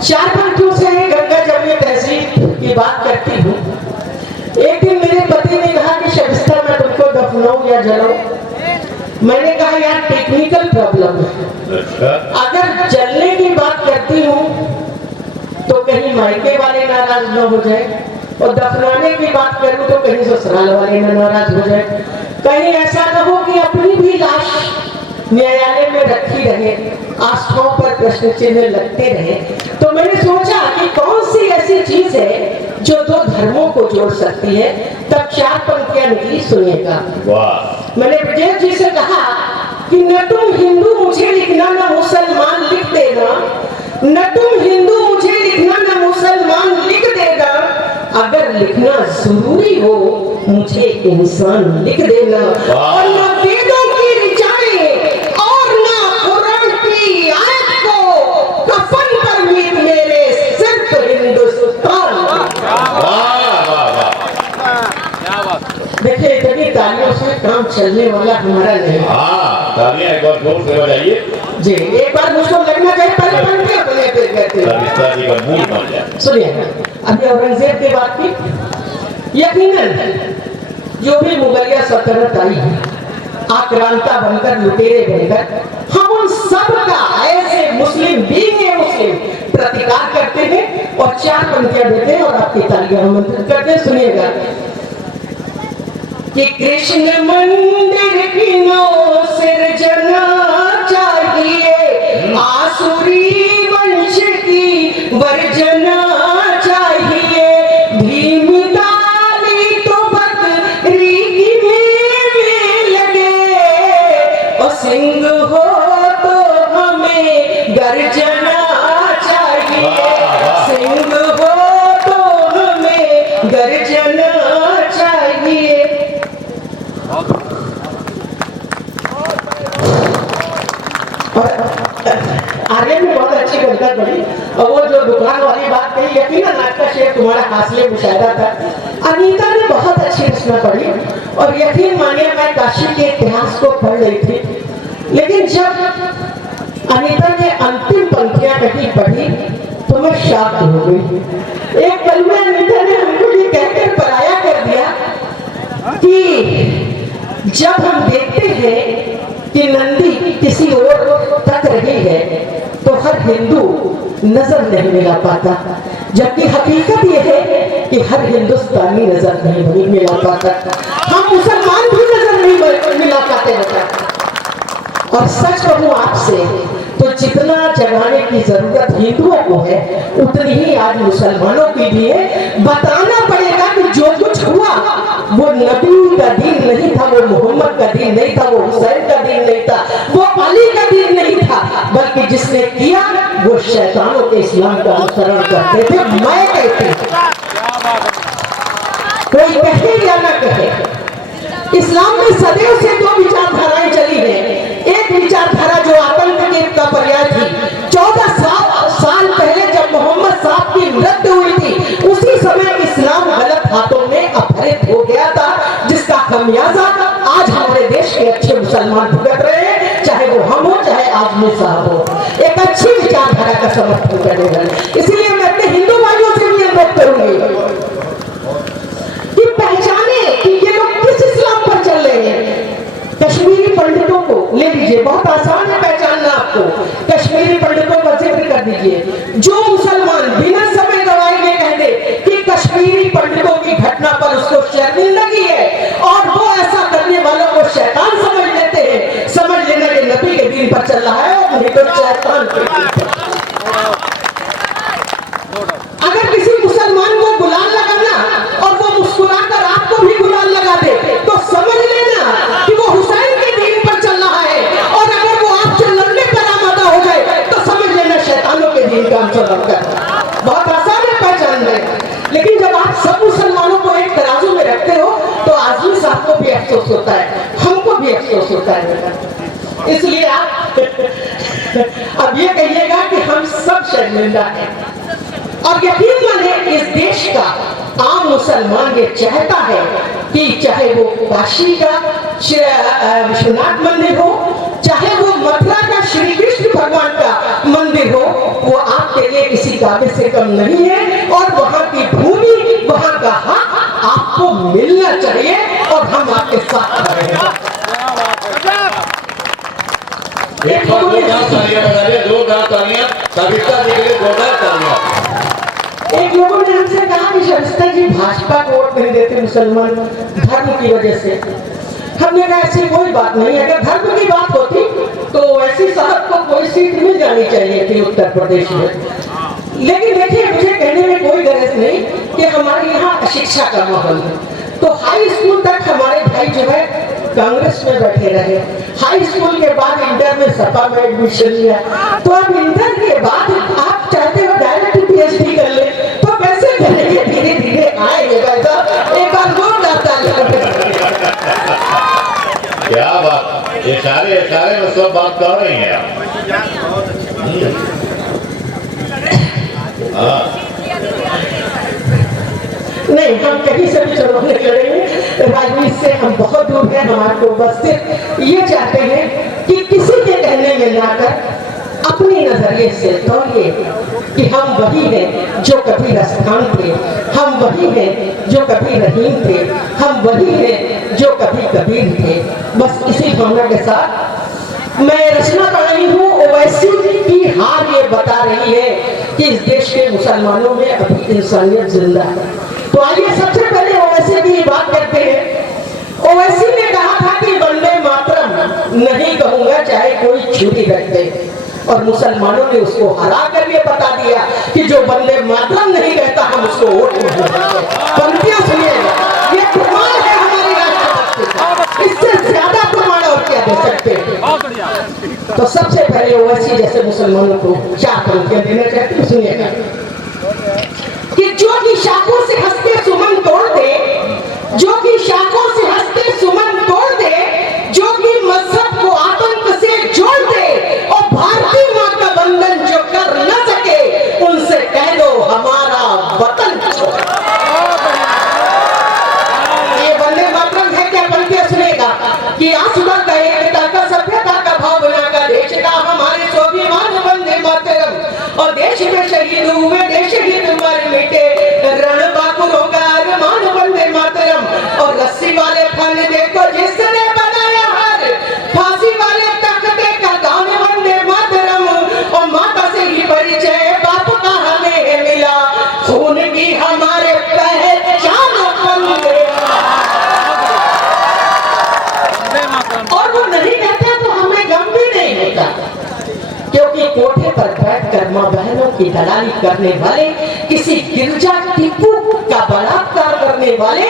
चार पंक्तियों से गंगा जमुनी तहजीब की बात करती हूँ। एक दिन मेरे पति ने कहा कि शबिस्ता मैं तुमको दफनाऊं या जलाऊं। मैंने कहा यार टेक्निकल प्रॉब्लम है। अगर जलने की बात करती हूँ तो कहीं मायके वाले नाराज न हो जाए, और दफनाने की बात करूं तो कहीं ससुराल वाले न नाराज हो जाए, कहीं ऐसा न हो कि अपनी भी लाश न्यायालय में रखी रहे, आस्थाओं पर प्रश्न चिन्ह लगते रहे। तो मैंने सोचा कि कौन सी ऐसी चीज है जो दो धर्मों को जोड़ सकती है। तब चार पंक्तियां निकली, सुनिएगा। मैंने विजय जी से कहा कि न तुम हिंदू मुझे लिखना न मुसलमान लिख देना, न तुम हिंदू मुझे लिखना न मुसलमान लिख देना, अगर लिखना जरूरी हो मुझे इंसान लिख देना। और न वेदों की ऋचाएं और न कुरान की आयत को कफन पर मीत मेरे सिर्फ हिंदुस्तान। देखिए इतनी तालियों से काम चलने वाला हमारा नहीं। तालियां एक बार जोर से बजाइए जी, एक बार मुझको लगना चाहिए पहले पंक्ति अपने पे कहते हैं। सुनिए, अभी औरंगजेब की बात की। यकीनन जो भी मुगलिया सल्तनत आई है, आक्रांता बनकर, लुटेरे बनकर, हम उन सब का ऐसे मुस्लिम बीइंग ए मुस्लिम प्रतिकार करते हैं और चार पंक्तियां देते हैं और आपकी तालियां आमंत्रित करते हैं। सुनिएगा कि कृष्ण मंदिर की नो सिरजना चाहिए, आसुरी वंश की वर्जना चाहिए, भीम ताली तो बकरी की में लगे, और सिंह हो तो हमें गर्जना चाहिए, सिंह हो तो हमें गर्जना चाहिए। आर्य में बहुत अच्छी कविता पढ़ी, और वो जो दुकान वाली बात कही, यकीनन आपका शेर तुम्हारा हासिल मुशाहिदा था। अनीता ने बहुत अच्छी रचना पढ़ी, और यकीन मानिए मैं काशी के इतिहास को पढ़ रही थी, लेकिन जब अनीता ने अंतिम पंक्तियां कहीं पढ़ी तो मैं शॉक हो गई। एक पल में अनीता ने हमको ये कहकर पराया कर दिया कि जब हम देखते हैं कि नंदी किसी और तक रही है तो हर हिंदू नजर नहीं मिला पाता, जबकि हकीकत यह है कि हर हिंदुस्तानी नजर नहीं मिला पाता, हम मुसलमान भी नजर नहीं मिला पाते होता। और सच कहूं आपसे तो जितना जगाने की जरूरत हिंदुओं को है उतनी ही आज मुसलमानों की भी है। बताना पड़ेगा कि जो कुछ हुआ वो नबी का दीन नहीं था, वो मोहम्मद का दीन नहीं था, वो हुसैन का दीन नहीं था, वो अली का दीन नहीं था, बल्कि जिसने किया वो शैतानों के इस्लाम का अनुसरण करते थे। मैं कहती कोई कहे या ना कहे, इस्लाम में सदैव से दो विचारधाराएं चली हैं। एक विचारधारा जो आतंक का पर्याय थी, 14 साल पहले जब मोहम्मद साहब की मृत्यु हुई थी, उसी समय इस्लाम गलत हाथों में अपहरित हो गया था, जिसका खमियाजा आज हमारे देश के अच्छे मुसलमान भुगत रहे हैं, चाहे वो हम हो चाहे आजमी साहब हो। एक अच्छी विचारधारा का समर्थन करने वाले, इसलिए मैं अपने हिंदू भाइयों से भी अनुरोध करूंगी कि पहचाने कि ये लोग किस इस्लाम पर चल रहे हैं। कश्मीरी पंडितों को ले लीजिए, बहुत आसान है पहचानना आपको। कश्मीरी पंडितों का जिक्र कर दीजिए। जो मुसलमान बिना समय गवाए ये कह दे कि कश्मीरी पंडितों की घटना पर उसको शर्मिंदगी है और वो ऐसा करने वालों को शैतान समझ लेते हैं, समझ लेना कि नबी के दीन पर चल रहा है और नहीं तो शैतान के दीन पर। अगर किसी मुसलमान को गुलाल लगाना और वो मुस्कुराकर आपको भी गुलाल लगा दे तो समझ लेना कि वो हुसैन के दीन पर चल रहा है, और अगर वो आपसे लड़ने पर आमादा हो जाए तो समझ लेना शैतानों के दीन का अनुसरण कर। बहुत आसान है पहचान में, लेकिन जब आप सब मुसलमानों को एक तराजू में रखते हो तो आजमी साहब को भी अफसोस होता है, हमको भी अफसोस होता है। इसलिए आप अब ये कहिएगा कि हम सब शर्मिंदा हैं, और यकीन माने इस देश का आम मुसलमान ये चाहता है कि चाहे वो काशी का विश्वनाथ मंदिर हो, चाहे वो मथुरा का श्री कृष्ण भगवान का मंदिर हो, वो आपके लिए किसी काबे से कम नहीं है। और वहाँ की भूमि, वहाँ का हक आपको मिलना चाहिए और हम आपके साथ खड़े हैं। एक बार जोरदार तालियां बजा दे, जोरदार तालियां, कविता जी के लिए जोरदार तालियां। एक लोगों ने हमसे कहा कि शर्मिष्ठा जी भाजपा को वोट नहीं देते मुसलमान धर्म की वजह से। हमने कहा ऐसी कोई बात नहीं, अगर धर्म की बात होती तो ऐसी साहब को कोई सीट मिल जानी चाहिए थी उत्तर प्रदेश में। लेकिन देखिए, मुझे कहने में कोई गरज नहीं कि हमारे यहाँ अशिक्षा का माहौल है। तो हाई स्कूल तक हमारे भाई जो है कांग्रेस में बैठे रहे, हाई स्कूल के बाद इंटर में सपा में एडमिशन लिया। तो अब इंटर के बाद आप चाहते हो डायरेक्ट पीएचडी कर ले, तो कैसे करेंगे? धीरे धीरे आएंगे। एक बार जोर डालता क्या बात, इशारे इशारे में सब बात कर रही हैं आप। नहीं, हम कहीं से भी चुनाव नहीं लड़ेंगे, राजनीति से हम बहुत दूर हैं। हमारे को बस सिर्फ ये चाहते हैं कि किसी के कहने में लाकर अपने नजरिए से तोड़िए कि हम वही हैं जो कभी रसखान थे, हम वही हैं जो कभी रहीम थे, हम वही हैं जो कभी कबीर थे। बस इसी भावना के साथ मैं रचना कर रही हूँ। ओवैसी की हार ये बता रही है कि इस देश के मुसलमानों में अभी इंसानियत जिंदा है। तो आइए सबसे पहले ओवैसी की बात करते हैं। ओवैसी ने कहा था कि वंदे मातरम नहीं कहूंगा चाहे कोई छुरी रख दे, और मुसलमानों ने उसको हरा कर ये बता दिया कि जो वंदे मातरम नहीं कहता हम उसको वोट नहीं देंगे। पंक्तियां सुनिएगा, ये प्रमाण है हमारी राष्ट्रभक्ति, इससे ज्यादा प्रमाण और क्या दे सकते हैं। तो सबसे पहले ओवैसी जैसे मुसलमानों को 4 पंक्तियां देना चाहते हैं, सुनिएगा कि जो की शाखों से हंसते सुमन तोड़ दे, जो की शाखों से हंसते सुमन तोड़ दे, जो की मजहब को आतंक से जोड़ दे, और भारतीय मां का बंधन जो कर न सके उनसे कह दो हमारा वतन छोड़। ये वंदे मातरम है क्या? बल्कि सुनेगा कि आसुदा का एकता का सभ्यता का भावना का देश का हमारे स्वाभिमान वंदे मातरम, और देश में शहीद हुए देश हित मर मिटे रण बाकुरों का अरमान वंदे मातरम, और रस्सी वाले फन देखो जिसने बनाया हर फांसी वाले तख्ते का गान वंदे मातरम, और माता से ही परिचय बाप का हमें मिला, खून की हमारे पहचान वंदे। और वो नहीं कहता तो हमें गम भी नहीं होता, क्योंकि कोठे पर बैठकर मां बहनों की दलाली करने वाले, किसी गिरजा टिप्पू का बलात्कार करने वाले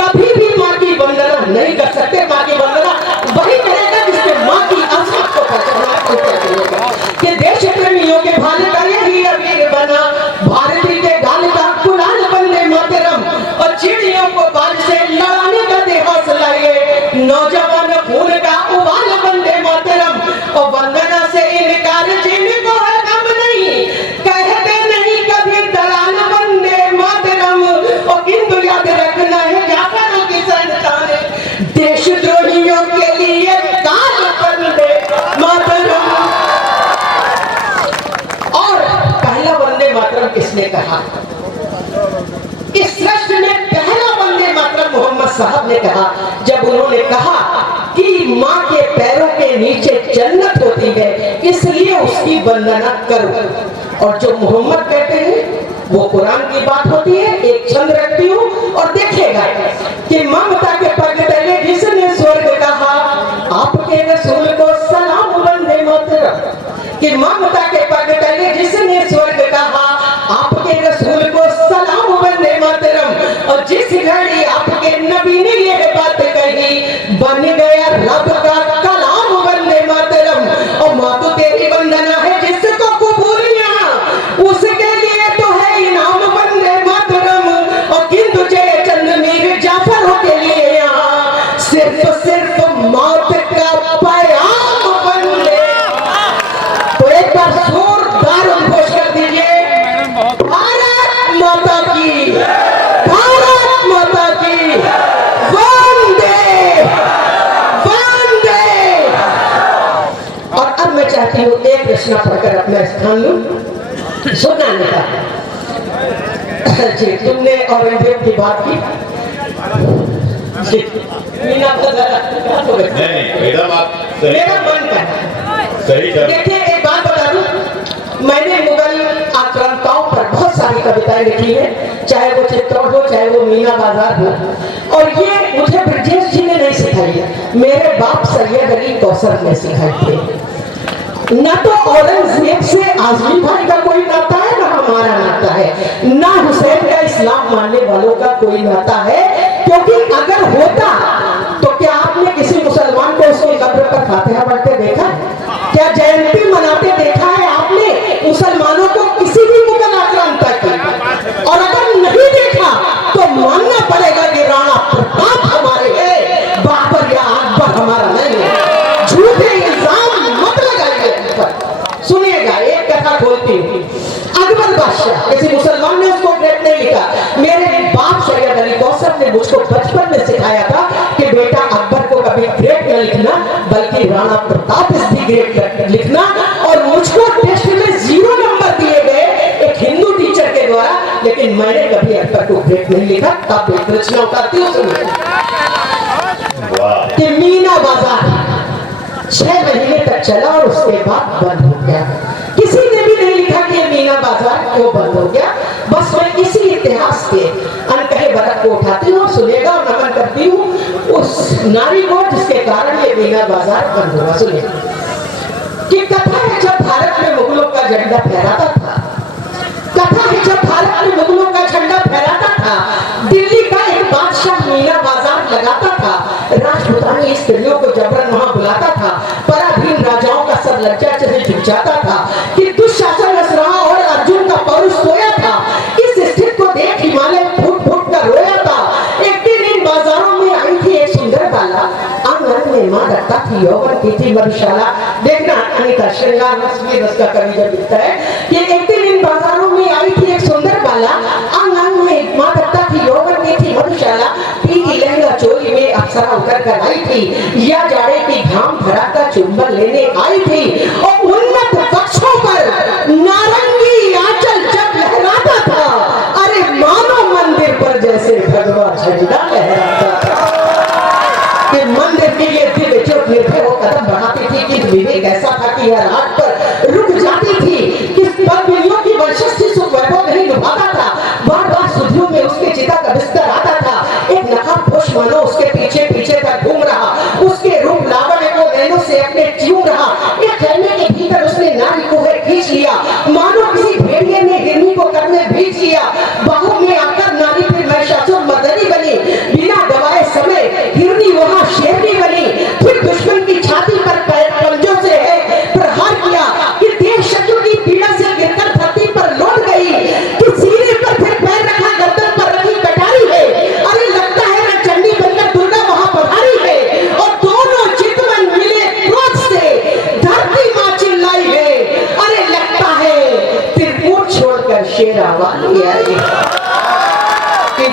कभी भी मां की वंदना नहीं कर सकते। मां की वंदना वही करेगा जिसके मां की आस्था को पहचाना कि देश प्रेमियों के भाल का यही अमीर बना, भारती के गाल का कुरान वंदे मातरम, और चिड़ियों को बाल से लड़ाने का दे हौसला ये नौजवान खून का उबाल वंदे मातरम, और वंदना से इनकार जिनको है गम नहीं, कहते नहीं कभी दलाल वंदे मातरम, और किंतु याद रखना है जाफरों की संतान देशद्रोहियों के लिए काल वंदे मातरम। और पहला वंदे मातरम किसने कहा? इस सृष्टि में पहला वंदे मातरम मोहम्मद साहब ने कहा, जब उन्होंने कहा कि मां के पैरों के नीचे जन्नत होती है इसलिए उसकी वंदना करो। और जो मोहम्मद कहते हैं वो कुरान की बात होती है। एक छंद रखती हूँ और देखिएगा कि ममता के पग तले जिसने स्वर्ग कहा, आपके रसूल को सलाम वंदे मातरम, कि ममता के पग तले जिसने स्वर्ग कहा, आपके रसूल को सलाम वंदे मातरम, और जिस घड़ी आपके नबी ने यह बात कही बन गया रब का कलाम वंदे मातरम, और मां तो तेरी वंदना है जिसको कबूलियां उसके लिए तो है इनाम वंदे मातरम, और किंतु जय चंद मीर जाफर के लिए यहाँ सिर्फ मौत का पैगाम वंदे। तो एक बार जोरदार उद्घोष कर दीजिए, भारत माता की, भारत माता बेटा। जी, तुमने औरंगजेब की बात की जी, मीना बाजार तो नहीं एकदम आप सही मेरा मन कर सही कर देखिए, एक बात बता दूं, मैंने मुगल आक्रांताओं पर बहुत सारी कविताएं लिखी है, चाहे वो चित्तौड़ हो, चाहे वो मीना बाजार हो, और ये मुझे ब्रजेश जी ने नहीं सिखाई है, मेरे बाप सैयद अली कौसर ने सिखाई थी। न तो औरंगजेब से आजमी भाई का कोई नाता है, ना हमारा नाता है, ना हुसैन का इस्लाम मानने वालों का कोई नाता है, क्योंकि अगर होता तो क्या आपने किसी मुसलमान को उसकी कब्र पर फातिहा पढ़ते देखा है? क्या जयंती मनाते देखा है आपने मुसलमानों को किसी भी मुगल आक्रांता की? और अगर नहीं देखा तो मानना पड़ेगा कि राणा प्रताप हमारे है, बाबर या अकबर हमारा नहीं है। झूठे इल्जाम मत लगाइए। सुनिएगा, एक कथा खोलती हूँ। अकबर बादशाह, किसी मुसलमान ने उसको ग्रेट नहीं लिखा, मेरे बाप सैयद अली कौसर ने मुझको बचपन में सिखाया था कि बेटा अकबर को कभी ग्रेट न लिखना, बल्कि Rana Pratap is the great लिखना। और मुझको टेस्ट में 0 नंबर दिए गए एक हिंदू टीचर के द्वारा, लेकिन मैंने कभी अकबर को ग्रेट नहीं लिखा। तब एक रचना उतारती हूँ कि मीना बाजार 6 महीने तक चला और उसके बाद बंद हो गया। किसी ने भी नहीं लिखा कि ये मीना बाजार क्यों बंद हो गया। बस मैं इसी इतिहास के अनकहे बरक को उठाती हूँ और सुनिएगा और नमन करती हूँ उस नारी को जिसके कारण ये मीना बाजार बंद हुआ। सुनिए कि कथा है जब भारत में मुगलों का झंडा फहराता था, कथा है जब भारत में मुगलों का झंडा फहराता था, दिल्ली का एक बादशाह मीना बाजार लगाता था, राजपुतानी स्त्रियों को जबरन वहां बुलाता था, पराधीन राजाओं का सर लज्जा से झुक जाता था कि दुशासन हंस रहा और अर्जुन का पौरुष सोया था। इस स्थिति को देख हिमालय फूट फूट कर रोया था। एक दिन इन बाजारों में आई थी एक सुंदर बाला, आंगन में मां रखता थी यौवन की थी मधुशाला। देखना अनिता, श्रृंगार रस का कवि जब लिखता है कि एक दिन इन बाजारों में आई थी एक सुंदर बाला, आंगन में मां रखता थी यौवन की थी मधुशाला, पीली लहंगा चोली में अप्सरा उतर कर आई थी, या जाड़े की घाम भरा का चुंबन लेने आई थी, और उन्नत वक्षों पर नारंगी आंचल जब लहराता था, अरे मानो मंदिर पर जैसे भगवा झंडा लहराता था। कि मंदिर के लिए दिव्य ज्योत निर्भय हो कदम बढ़ाती थी, कि विवेक ऐसा था कि हर हाथ पर रुक जाती थी, कि पद्मिनियों की वंशस्थ सुख वैभव नहीं लुभाता था, बार बार सुधियों में उसके चिता का बिस्तर आता था, एक नकाबपोश मनो उसके पीछे पीछे तक घूम रहा, उसके रूप लावण्य को नैनों से अपने चूम रहा, एक खेमे के भीतर उसने नारी को है खींच लिया, मानो किसी भेड़िए ने हिरनी को करने भींच लिया, बाहों में आकर नारी फिर महिषासुर मर्दनी बनी, बिना गवाए समय हिरनी वहां शेरनी बनी, फिर दुश्मन की छाती पर पंजों से है प्रहार किया, कि देश शत्रु की पीड़ा से गिरकर धरती पर लौट गई, कि सीने पर फिर पैर रखा गर्दन पर रखी कटारी है, अरे लगता है ना चंडी बनकर दुर्गा वहां पधारी है, और दोनों चितवन मिले क्रोध से धरती मां चिल्लाई है, अरे लगता है त्रिपुर छोड़कर शेरावाली आई।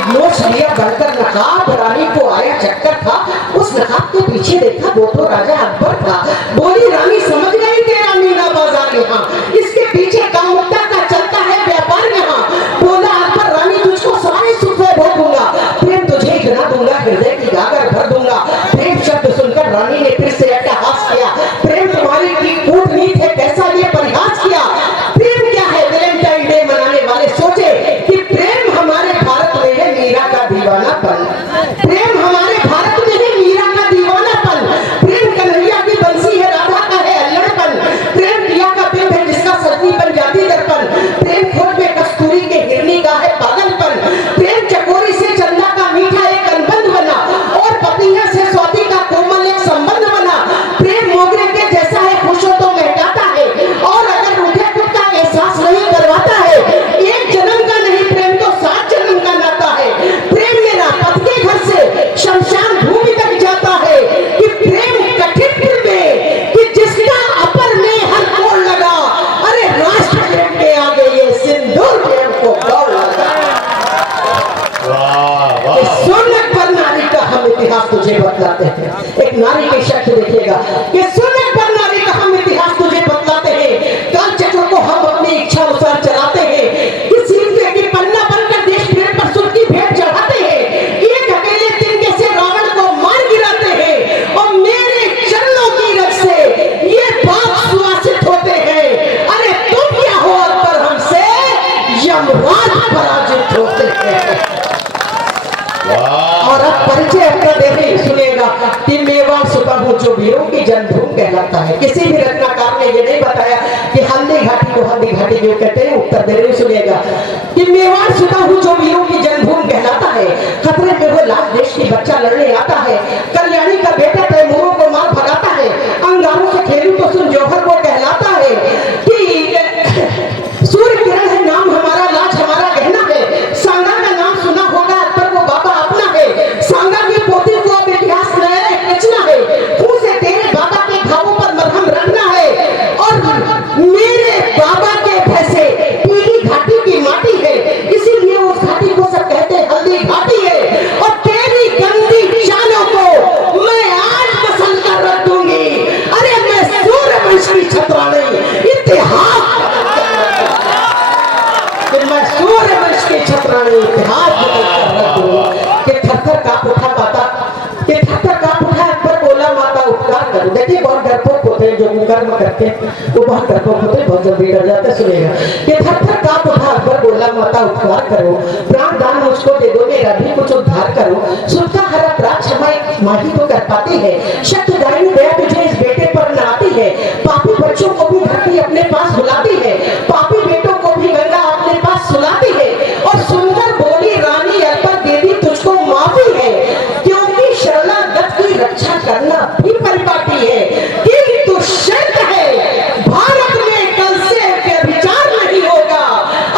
नोच लिया बढ़कर नकाब, रानी को आया चक्कर था, उस नकाब के पीछे देखा वो तो राजा अकबर था। बोली रानी समझ गई तेरा मीना बाजार यहाँ, इसके पीछे कामुकता का चलता है व्यापार यहाँ। बोला अकबर रानी तुझको सारे सुख वैभव दूंगा, प्रेम तुझे गिरा दूंगा, हृदय की गागर भर दूंगा। प्रेम शब्द सुनकर रानी ने फिर से अट्टहास किया, प्रेम तुम्हारी की कूटनीति है, कैसा ये परिहास किया। प्रेम क्या है? वैलेंटाइन डे मनाने वाले सोचे कि प्रेम हमारे भारत में है मीरा का दीवानापन, प्रेम हमारे भारत में है मीरा का दीवानापन, प्रेम कन्हैया की बंसी है, राधा का है अल्लड़पन, प्रेम प्रिया का बिंब है जिसका सती बन जाती दर्पण, प्रेम खोज में कस्तूरी के हिरनी का है पागलपन, प्रेम चकोरी से चंदा का मीठा एक अनुबंध बना, और पतिया से स्वाति का कोमल एक संबंध बना। प्रेम मोगरे के जैसा है, खुशो तो महकाता है, और अगर रूठे खुद का एहसास नहीं करवाता है। एक जन्म का नहीं प्रेम तो 7 जन्म का नाता है। प्रेम मेरा पथ के घर से शमशान भूमि तक जाता है, कि प्रेम कठिन फिर में, कि जिसका अपर में हर कोण लगा, अरे राष्ट्र प्रेम के आगे ये सिंदूर प्रेम को दौड़ लगा। सोनक पर नारी का हम इतिहास तुझे बतलाते हैं। एक नारी के शब्द देखिएगा कि सोनक पर नारी का हम इतिहास तुझे बतलाते हैं, काल चक्र को हम अपनी इच्छा अनुसार चलाते हैं, यमराज पराजित होते हैं। वाह और अब परिचय अपना देने सुनेगा कि मेवाड़ सुता हूँ जो वीरों की जन्मभूमि कहलाता है। किसी भी रचनाकार ने ये नहीं बताया कि हल्दी घाटी को हल्दी घाटी क्यों कहते हैं। उत्तर देने सुनेगा कि मेवाड़ सुता हूँ जो वीरों की जन्मभूमि कहलाता है। खतरे में वो लाख देश की बच्चा लड़ने आता है। कल्याणी का बेटा तैमूरों को मार भगाता है। अंगारों से खेलूं तो सुन जौहर वो कहलाता है कि सूर्य किरण है नाम हमारा, लाज हमारा गहना है। सांगा का नाम सुना होगा, अकबर वो बाबा अपना है। सांगा की पोती को अब इतिहास नया एक रचना है। मुंह से तेरे बाबा के घावों पर मरहम रखना है। और मेरे बाबा के भैसे पीली घाटी की माटी है, इसीलिए उस घाटी को सब कहते हैं हल्दी घाटी है। और तेरी गंदी शानों को मैं आज पसंद कर रख दूंगी। अरे मैं सूर्यवंश की छत्राणी इतिहास मैं सूर्यवंश के छत्राणी इतिहास बदल कर रख दूंगा। कि थर-थर कांप उठा माता, कि थर-थर कांप उठा। अकबर बोला माता उपकार करो। देखिए बहुत डरपोक होते हैं जो कर्म करते हैं, वो बहुत डरपोक होते हैं, बहुत जल्दी डर जाते। सुनेगा कि थर-थर कांप उठा। अकबर बोला माता उपकार करो, प्राण दान मुझको दे दो, मेरा भी कुछ उद्धार करो। सुनता हर अपराध क्षमा एक माही तो कर पाती है। शक्ति दायिनी दया तुझे इस बेटे पर न आती है। पापी बच्चों को भी धरती अपने पास बुलाती है। पापी बेटों को भी गंगा अपने पास सुलाती है। और सुंदर बोली रानी अकबर देवी तुझको माफी है, क्योंकि शरणागत की रक्षा करना भी परिपाटी है। किंतु शर्त है भारत में कल से व्यभिचार नहीं होगा।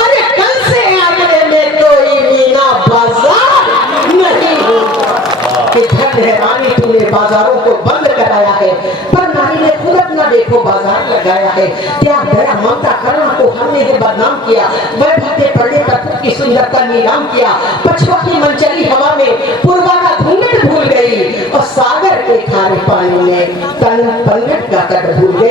अरे कल से अगले में कोई मीना बाजार नहीं होगा। कि धन है रानी तूने बाजारों को बंद कराया है, पर नारी ने खुद अपना देखो बाजार लगाया है। क्या दया ममता करुणा को हमने ये बदनाम किया। वैभव के पड़े तत्व की सुंदरता नीलाम किया। पछुआ की मनचली हवा में पूर्वा का घूंघट भूल गई। और सागर के खारे पानी में तन पंगट का तट भूल गई।